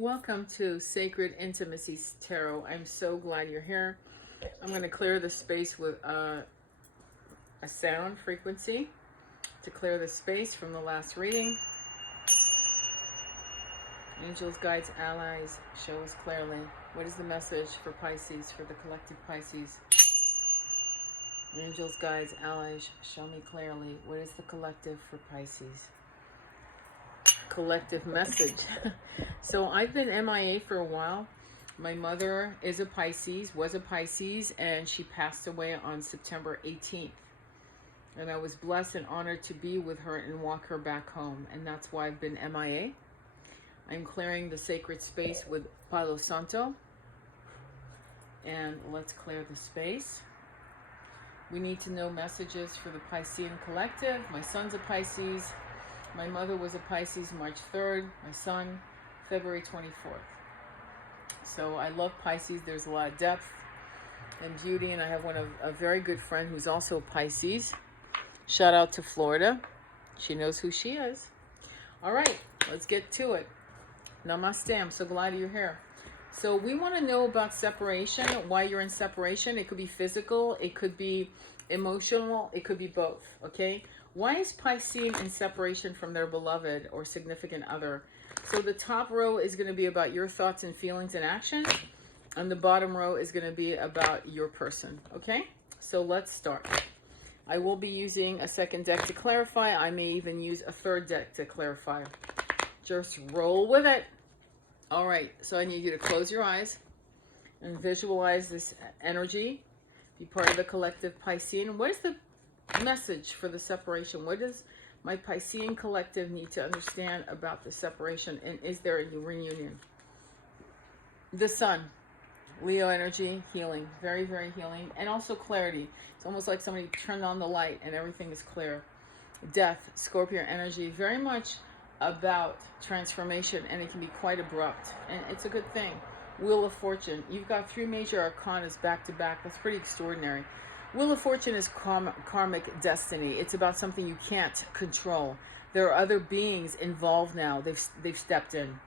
Welcome to Sacred Intimacies Tarot. I'm so glad you're here. I'm going to clear the space with a sound frequency to clear the space from the last reading. Angels, guides, allies, show us clearly. What is the message for Pisces, for the collective Pisces? Angels, guides, allies, show me clearly. What is the collective for Pisces? Collective message. So I've been MIA for a while. My mother is a Pisces, was a Pisces, and she passed away on September 18th. And I was blessed and honored to be with her and walk her back home. And that's why I've been MIA. I'm clearing the sacred space with Palo Santo. And let's clear the space. We need to know messages for the Piscean collective. My son's a Pisces. My mother was a Pisces, March 3rd. My son, February 24th. So I love Pisces. There's a lot of depth and beauty. And I have a very good friend who's also a Pisces. Shout out to Florida. She knows who she is. All right, let's get to it. Namaste. I'm so glad you're here. So we want to know about separation, why you're in separation. It could be physical. It could be emotional. It could be both. Okay. Why is Piscean in separation from their beloved or significant other? So the top row is going to be about your thoughts and feelings and actions. And the bottom row is going to be about your person. Okay? So let's start. I will be using a second deck to clarify. I may even use a third deck to clarify. Just roll with it. All right. So I need you to close your eyes and visualize this energy. Be part of the collective Piscean. What is the message for the separation? What does my Piscean collective need to understand about the separation, and is there a reunion? The sun, Leo energy, healing, very, very healing, and also clarity. It's almost like somebody turned on the light and everything is clear. Death, Scorpio energy, very much about transformation, and it can be quite abrupt, and it's a good thing. Wheel of Fortune, you've got three major arcanas back to back. That's pretty extraordinary. Wheel of Fortune is karmic destiny. It's about something you can't control. There are other beings involved now. They've stepped in.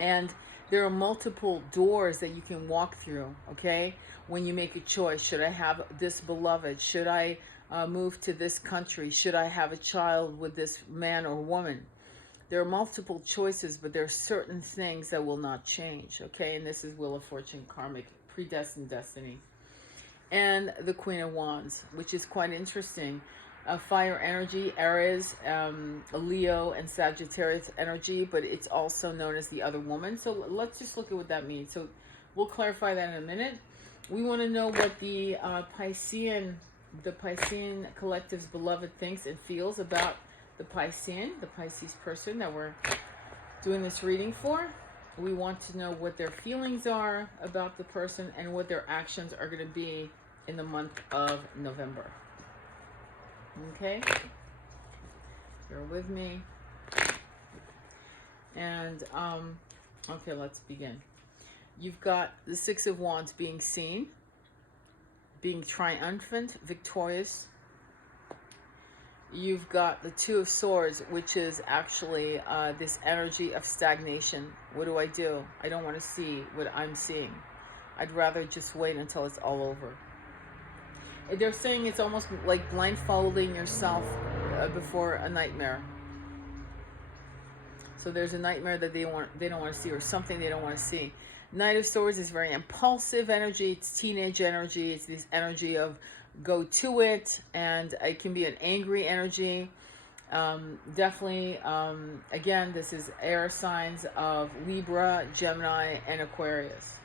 And there are multiple doors that you can walk through, okay? When you make a choice, should I have this beloved? Should I move to this country? Should I have a child with this man or woman? There are multiple choices, but there are certain things that will not change, okay? And this is Wheel of Fortune, karmic, predestined destiny. And the Queen of Wands, which is quite interesting. Fire energy, Aries, Leo, and Sagittarius energy, but it's also known as the other woman. So let's just look at what that means. So we'll clarify that in a minute. We want to know what the Piscean collective's beloved thinks and feels about the Pisces person that we're doing this reading for. We want to know what their feelings are about the person and what their actions are going to be in the month of November. Okay? Bear with me. And, okay, let's begin. You've got the Six of Wands being seen, being triumphant, victorious. You've got the Two of Swords, which is actually this energy of stagnation. What do? I don't want to see what I'm seeing. I'd rather just wait until it's all over. They're saying it's almost like blindfolding yourself before a nightmare. So there's a nightmare that they don't want to see, or something they don't want to see. Knight of Swords is very impulsive energy. It's teenage energy. It's this energy of go to it, and it can be an angry energy. Definitely, again, this is air signs of Libra, Gemini, and Aquarius.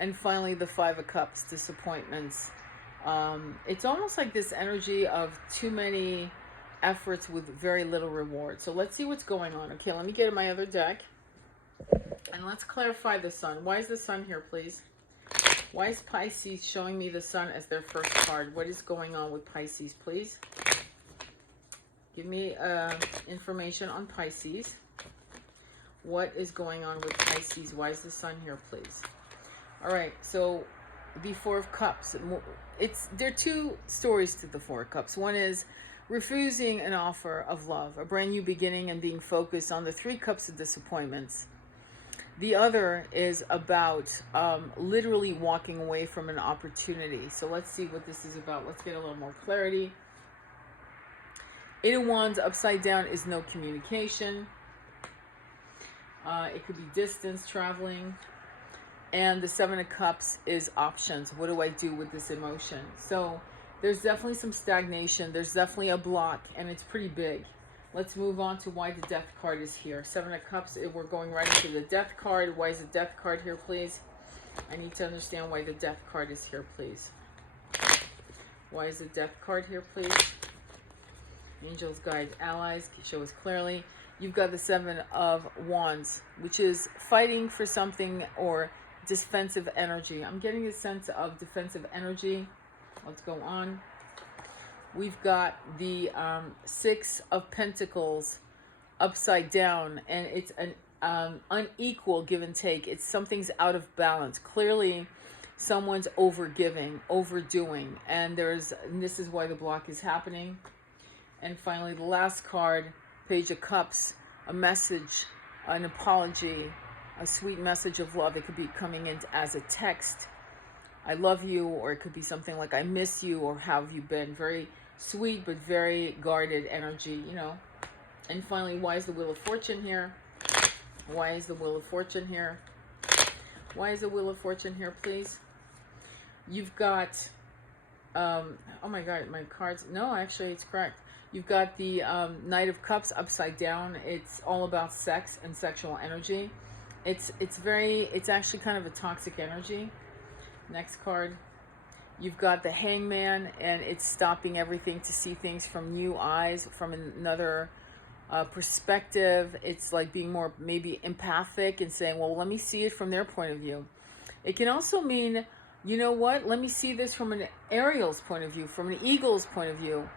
And finally, the Five of Cups, disappointments. It's almost like this energy of too many efforts with very little reward. So let's see what's going on. Okay, let me get my other deck. And let's clarify the sun. Why is the sun here, please? Why is Pisces showing me the sun as their first card? What is going on with Pisces, please? Give me information on Pisces. What is going on with Pisces? Why is the sun here, please? All right, so the Four of Cups. There are two stories to the Four of Cups. One is refusing an offer of love, a brand new beginning, and being focused on the 3 cups of disappointments. The other is about literally walking away from an opportunity. So let's see what this is about. Let's get a little more clarity. 8 of Wands upside down is no communication. It could be distance, traveling. And the 7 of Cups is options. What do I do with this emotion? So there's definitely some stagnation. There's definitely a block, and it's pretty big. Let's move on to why the Death card is here. 7 of Cups, we're going right into the Death card. Why is the Death card here, please? I need to understand why the Death card is here, please. Why is the Death card here, please? Angels, guides, allies, show us clearly. You've got the 7 of Wands, which is fighting for something or defensive energy. I'm getting a sense of defensive energy. Let's go on. We've got the 6 of Pentacles upside down, and it's an unequal give and take. It's something's out of balance. Clearly, someone's overgiving, overdoing, and this is why the block is happening. And finally, the last card, Page of Cups, a message, an apology, a sweet message of love. It could be coming in as a text, I love you, or it could be something like I miss you, or how have you been? Very sweet, but very guarded energy, you know. And finally, why is the Wheel of Fortune here? Why is the Wheel of Fortune here? Why is the Wheel of Fortune here, please? You've got, oh my God, my cards, no, actually, it's correct. You've got the Knight of Cups upside down. It's all about sex and sexual energy. It's actually kind of a toxic energy. Next card. You've got the Hangman, and it's stopping everything to see things from new eyes, from another perspective. It's like being more maybe empathic and saying, well, let me see it from their point of view. It can also mean, you know what, let me see this from an Ariel's point of view, from an Eagle's point of view.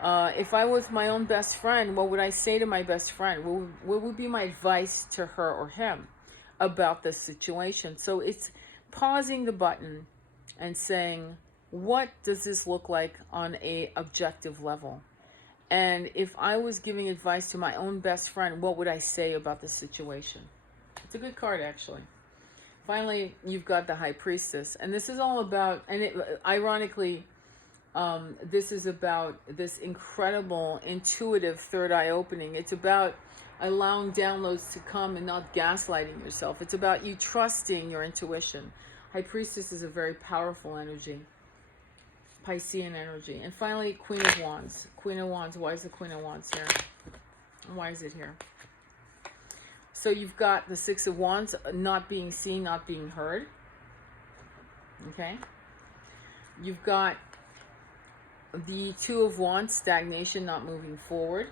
If I was my own best friend, what would I say to my best friend? What would be my advice to her or him about this situation? So it's pausing the button and saying, what does this look like on a objective level? And if I was giving advice to my own best friend, what would I say about this situation? It's a good card, actually. Finally, you've got the High Priestess. And this is all about, and ironically, this is about this incredible intuitive third eye opening. It's about allowing downloads to come and not gaslighting yourself. It's about you trusting your intuition. High Priestess is a very powerful energy, Piscean energy. And finally, Queen of Wands. Queen of Wands. Why is the Queen of Wands here? Why is it here? So you've got the 6 of Wands, not being seen, not being heard. Okay. You've got the 2 of Wands, stagnation, not moving forward.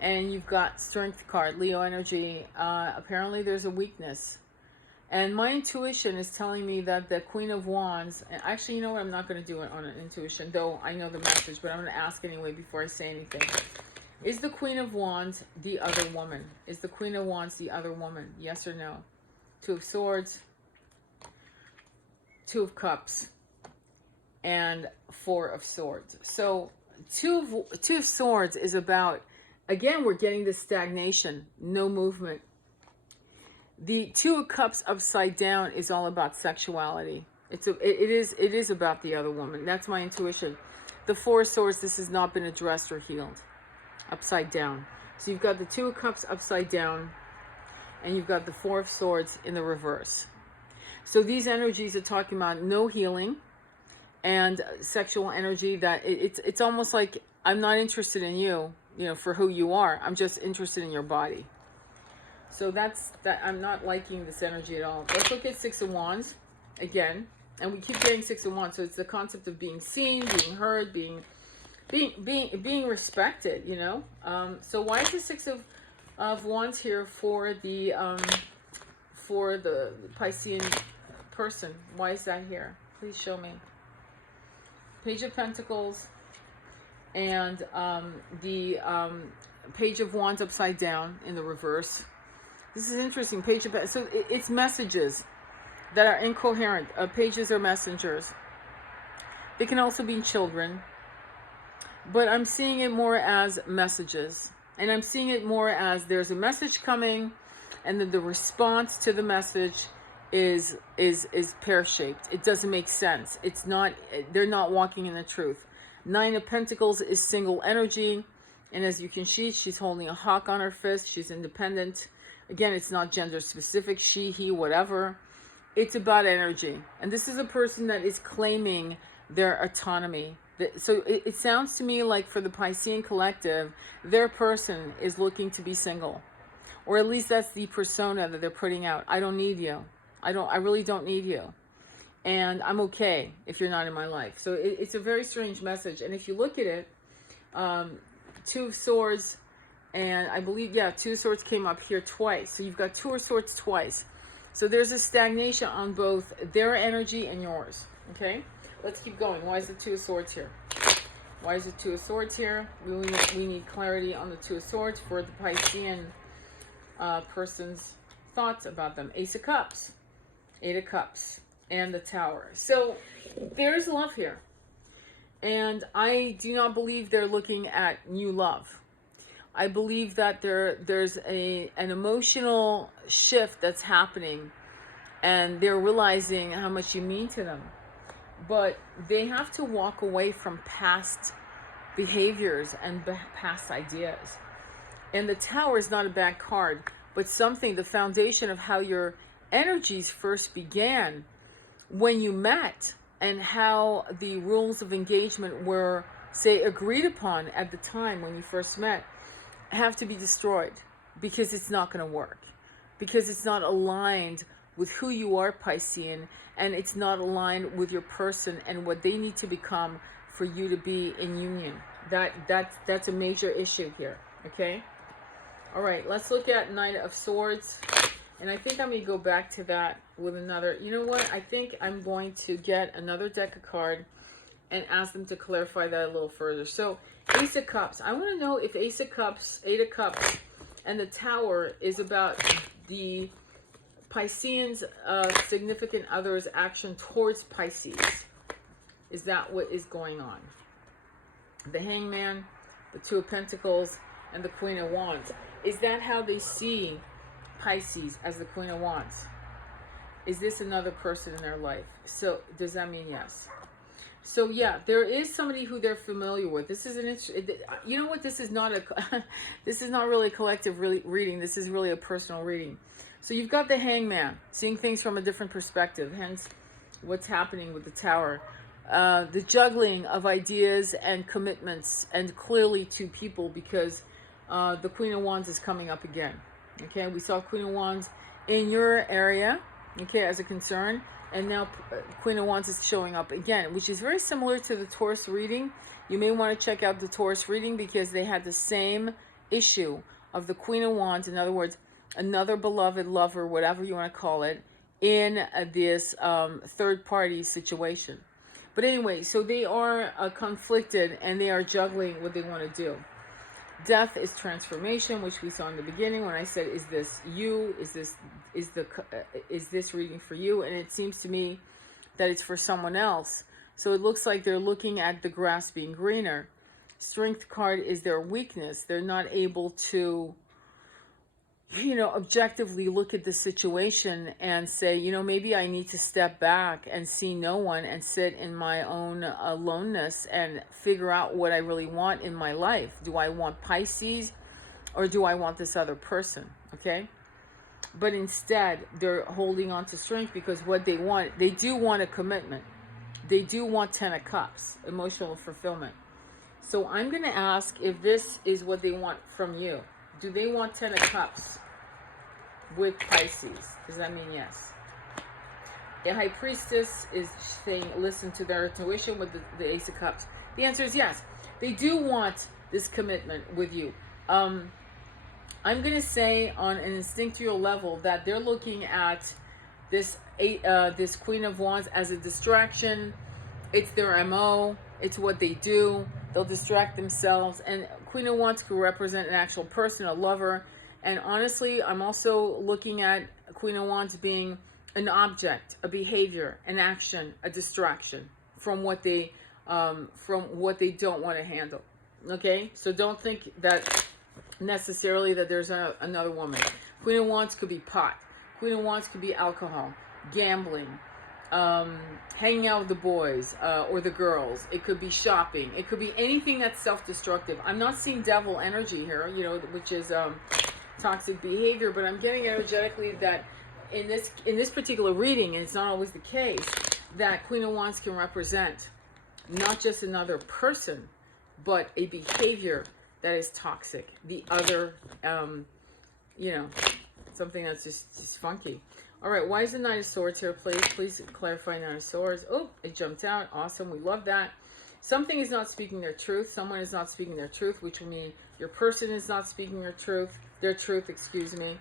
And you've got Strength card, Leo energy. Apparently there's a weakness. And my intuition is telling me that the Queen of Wands, and actually, you know what, I'm not going to do it on an intuition, though I know the message, but I'm going to ask anyway before I say anything. Is the Queen of Wands the other woman? Is the Queen of Wands the other woman? Yes or no? 2 of Swords, 2 of Cups, and 4 of Swords. So 2 of Swords is about, again, we're getting this stagnation, no movement. The 2 of Cups upside down is all about sexuality. It is about the other woman. That's my intuition. The 4 of Swords, this has not been addressed or healed. Upside down. So you've got the 2 of Cups upside down, and you've got the 4 of Swords in the reverse. So these energies are talking about no healing and sexual energy. That it's almost like I'm not interested in you, for who you are. I'm just interested in your body. So that's that. I'm not liking this energy at all. Let's look at 6 of Wands again, and we keep getting 6 of Wands. So it's the concept of being seen, being heard, being respected. So why is the 6 of Wands here for the Piscean person? Why is that here? Please show me. Page of Pentacles and the Page of Wands upside down in the reverse. This is interesting. Page of so it's messages that are incoherent. Pages are messengers. They can also be children. but I'm seeing it more as messages. And I'm seeing it more as there's a message coming, and then the response to the message is pear-shaped. It doesn't make sense. It's not, they're not walking in the truth. Nine of Pentacles is single energy, and as you can see, she's holding a hawk on her fist. She's independent. Again, it's not gender specific, she, he, whatever. It's about energy. And this is a person that is claiming their autonomy. So it sounds to me like for the Piscean collective, their person is looking to be single. Or at least that's the persona that they're putting out. I don't need you. I really don't need you. And I'm okay if you're not in my life. So it's a very strange message. And if you look at it, Two of Swords, and I believe, yeah, Two of Swords came up here twice. So you've got Two of Swords twice. So there's a stagnation on both their energy and yours. Okay? Let's keep going. Why is the Two of Swords here? Why is the Two of Swords here? We need clarity on the Two of Swords for the Piscean person's thoughts about them. Ace of Cups, Eight of Cups, and the Tower. So there's love here. And I do not believe they're looking at new love. I believe that there's an emotional shift that's happening, and they're realizing how much you mean to them. But they have to walk away from past behaviors and past ideas. And the Tower is not a bad card, but something, the foundation of how your energies first began when you met, and how the rules of engagement were, say, agreed upon at the time when you first met, have to be destroyed, because it's not going to work, because it's not aligned with who you are, Piscean, and it's not aligned with your person and what they need to become for you to be in union. That's a major issue here. Okay. All right, let's look at Knight of Swords. And I think I'm going to go back to that with another. You know what? I think I'm going to get another deck of cards and ask them to clarify that a little further. So, Ace of Cups. I want to know if Ace of Cups, Eight of Cups, and the Tower is about the Pisceans' significant other's action towards Pisces. Is that what is going on? The Hangman, the Two of Pentacles, and the Queen of Wands. Is that how they see Pisces as the Queen of Wands? Is this another person in their life? So does that mean yes? So yeah, there is somebody who they're familiar with. This is an you know what? This is not a this is not really a collective reading. This is really a personal reading. So you've got the Hangman, seeing things from a different perspective. Hence, what's happening with the Tower. The juggling of ideas and commitments, and clearly to people, because the Queen of Wands is coming up again. Okay, we saw Queen of Wands in your area, okay, as a concern, and now Queen of Wands is showing up again, which is very similar to the Taurus reading. You may want to check out the Taurus reading, because they had the same issue of the Queen of Wands, in other words, another beloved lover, whatever you want to call it, in this third-party situation. But anyway, so they are conflicted, and they are juggling what they want to do. Death is transformation, which we saw in the beginning when I said, is this you? Is this reading for you? And it seems to me that it's for someone else. So it looks like they're looking at the grass being greener. Strength card is their weakness. They're not able to, objectively look at the situation and say, maybe I need to step back and see no one and sit in my own aloneness and figure out what I really want in my life. Do I want Pisces, or do I want this other person? Okay. But instead, they're holding on to strength, because what they want, they do want a commitment. They do want 10 of Cups, emotional fulfillment. So I'm going to ask if this is what they want from you. Do they want 10 of Cups with Pisces? Does that mean yes? The High Priestess is saying listen to their intuition with the Ace of Cups. The answer is yes. They do want this commitment with you. I'm going to say on an instinctual level that they're looking at this Queen of Wands as a distraction. It's their MO. It's what they do. They'll distract themselves. And Queen of Wands could represent an actual person, a lover. And honestly, I'm also looking at Queen of Wands being an object, a behavior, an action, a distraction from what they don't want to handle. Okay, so don't think that necessarily that there's another woman. Queen of Wands could be pot. Queen of Wands could be alcohol, gambling, hanging out with the boys or the girls. It could be shopping. It could be anything that's self-destructive. I'm not seeing devil energy here, you know, which is toxic behavior, but I'm getting energetically that in this particular reading, and it's not always the case, that Queen of Wands can represent not just another person, but a behavior that is toxic. The other, you know, something that's just funky. All right, why is the Knight of Swords here, please? Please clarify Knight of Swords. Oh, it jumped out. Awesome, we love that. Something is not speaking their truth. Someone is not speaking their truth, which will mean your person is not speaking their truth, excuse me.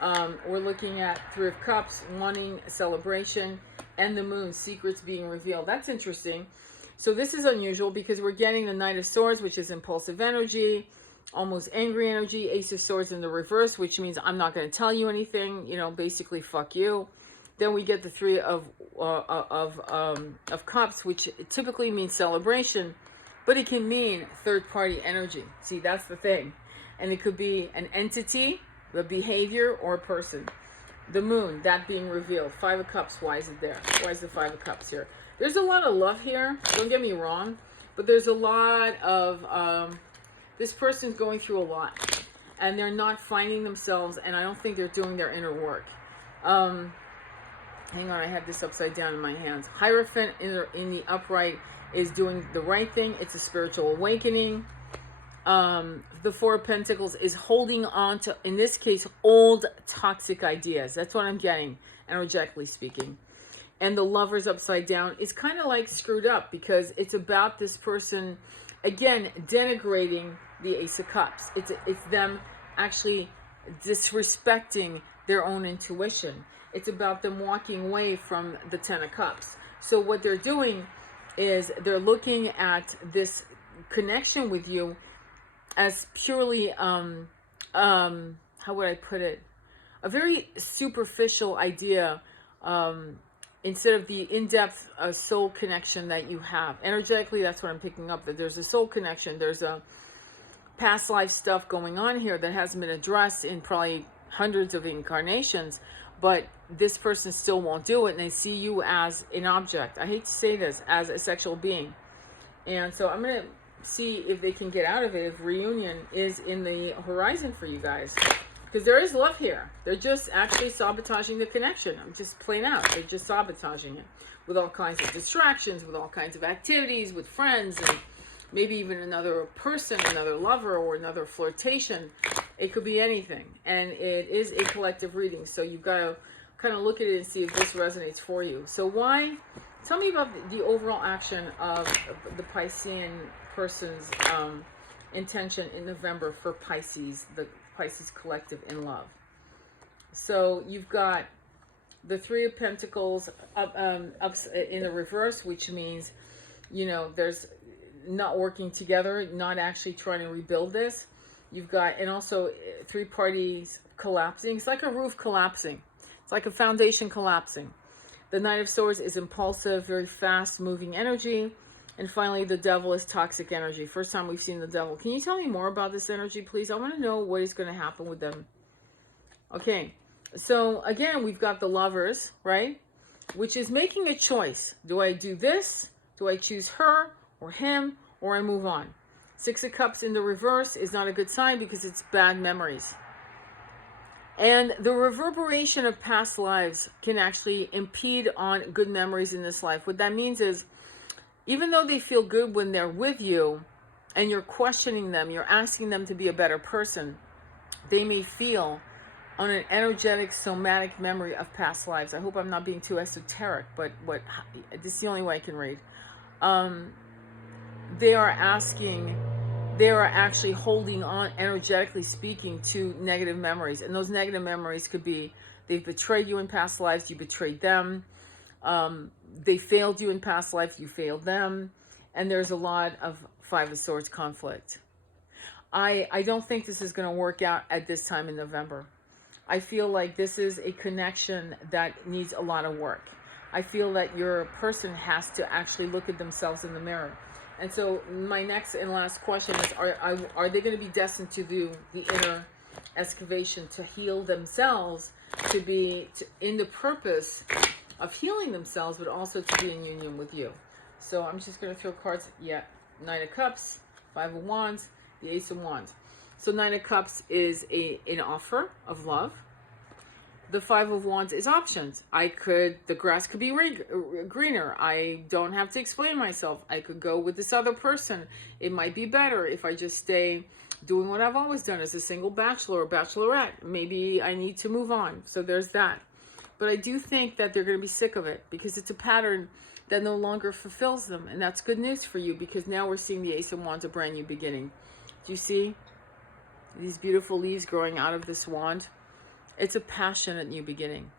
We're looking at Three of Cups, wanting a celebration, and the Moon, secrets being revealed. That's interesting. So this is unusual because we're getting the Knight of Swords, which is impulsive energy, almost angry energy, Ace of Swords in the reverse, which means I'm not going to tell you anything, you know, basically fuck you. Then we get the Three of Cups, which typically means celebration, but it can mean third-party energy. See, that's the thing. And it could be an entity, a behavior, or a person. The Moon, that being revealed. Five of Cups, why is it there? Why is the Five of Cups here? There's a lot of love here, don't get me wrong, but there's a lot of, this person's going through a lot, and they're not finding themselves, and I don't think they're doing their inner work. Hang on, I have this upside down in my hands. Hierophant in the upright is doing the right thing. It's a spiritual awakening. The Four of Pentacles is holding on to, in this case, old toxic ideas. That's what I'm getting, energetically speaking. And the Lovers upside down is kind of like screwed up because it's about this person, again, denigrating the Ace of Cups. It's them actually disrespecting their own intuition. It's about them walking away from the Ten of Cups. So what they're doing is they're looking at this connection with you as purely, how would I put it? A very superficial idea, instead of the in-depth soul connection that you have. Energetically, that's what I'm picking up, that there's a soul connection. There's a past life stuff going on here that hasn't been addressed in probably hundreds of incarnations, but this person still won't do it, and they see you as an object. I hate to say this, as a sexual being. And so I'm going to see if they can get out of it, if reunion is in the horizon for you guys. Because there is love here. They're just actually sabotaging the connection. I'm just plain out. They're just sabotaging it with all kinds of distractions, with all kinds of activities, with friends, and maybe even another person, another lover, or another flirtation. It could be anything. And it is a collective reading. So you've got to kind of look at it and see if this resonates for you. So why? Tell me about the overall action of the Piscean person's intention in November for Pisces, the Pisces collective in love. So you've got the Three of Pentacles up in the reverse, which means, you know, there's not working together, not actually trying to rebuild this. You've got, and also three parties collapsing. It's like a roof collapsing. It's like a foundation collapsing. The Knight of Swords is impulsive, very fast moving energy. And finally, the Devil is toxic energy. First time we've seen the Devil. Can you tell me more about this energy, please? I want to know what is going to happen with them. Okay, so again, we've got the Lovers, right? Which is making a choice. Do I do this? Do I choose her or him, or I move on? Six of Cups in the reverse is not a good sign because it's bad memories. And the reverberation of past lives can actually impede on good memories in this life. What that means is, even though they feel good when they're with you and you're questioning them, you're asking them to be a better person, they may feel on an energetic, somatic memory of past lives. I hope I'm not being too esoteric, but this is the only way I can read. They are actually holding on, energetically speaking, to negative memories. And those negative memories could be they've betrayed you in past lives, you betrayed them. They failed you in past life, you failed them. And there's a lot of Five of Swords conflict. I don't think this is going to work out at this time in November. I feel like this is a connection that needs a lot of work. I feel that your person has to actually look at themselves in the mirror And so my next and last question is, are they going to be destined to do the inner excavation to heal themselves, to be in the purpose of healing themselves, but also to be in union with you? So I'm just going to throw cards. Yeah, Nine of Cups, Five of Wands, the Ace of Wands. So Nine of Cups is an offer of love. The Five of Wands is options. The grass could be greener. I don't have to explain myself. I could go with this other person. It might be better if I just stay doing what I've always done as a single bachelor or bachelorette. Maybe I need to move on. So there's that. But I do think that they're going to be sick of it because it's a pattern that no longer fulfills them. And that's good news for you because now we're seeing the Ace of Wands, a brand new beginning. Do you see these beautiful leaves growing out of this wand? It's a passionate new beginning.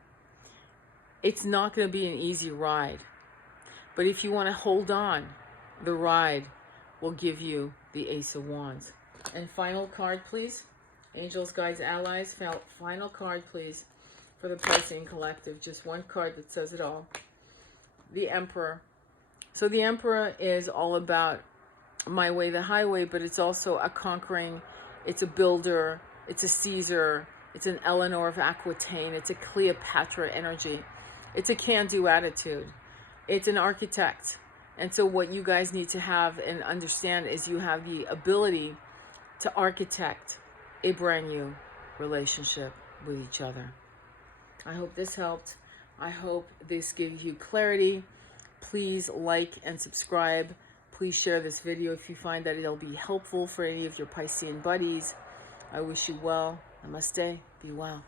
It's not going to be an easy ride. But if you want to hold on, the ride will give you the Ace of Wands. And final card, please. Angels, guides, allies. Final card, please, for the Piscean Collective. Just one card that says it all. The Emperor. So the Emperor is all about my way, the highway, but it's also a conquering, it's a builder, it's a Caesar, it's an Eleanor of Aquitaine, it's a Cleopatra energy, it's a can-do attitude, it's an architect. And so what you guys need to have and understand is you have the ability to architect a brand new relationship with each other. I hope this helped. I hope this gives you clarity. Please like and subscribe. Please share this video if you find that it'll be helpful for any of your Piscean buddies. I wish you well. Namaste. Be well.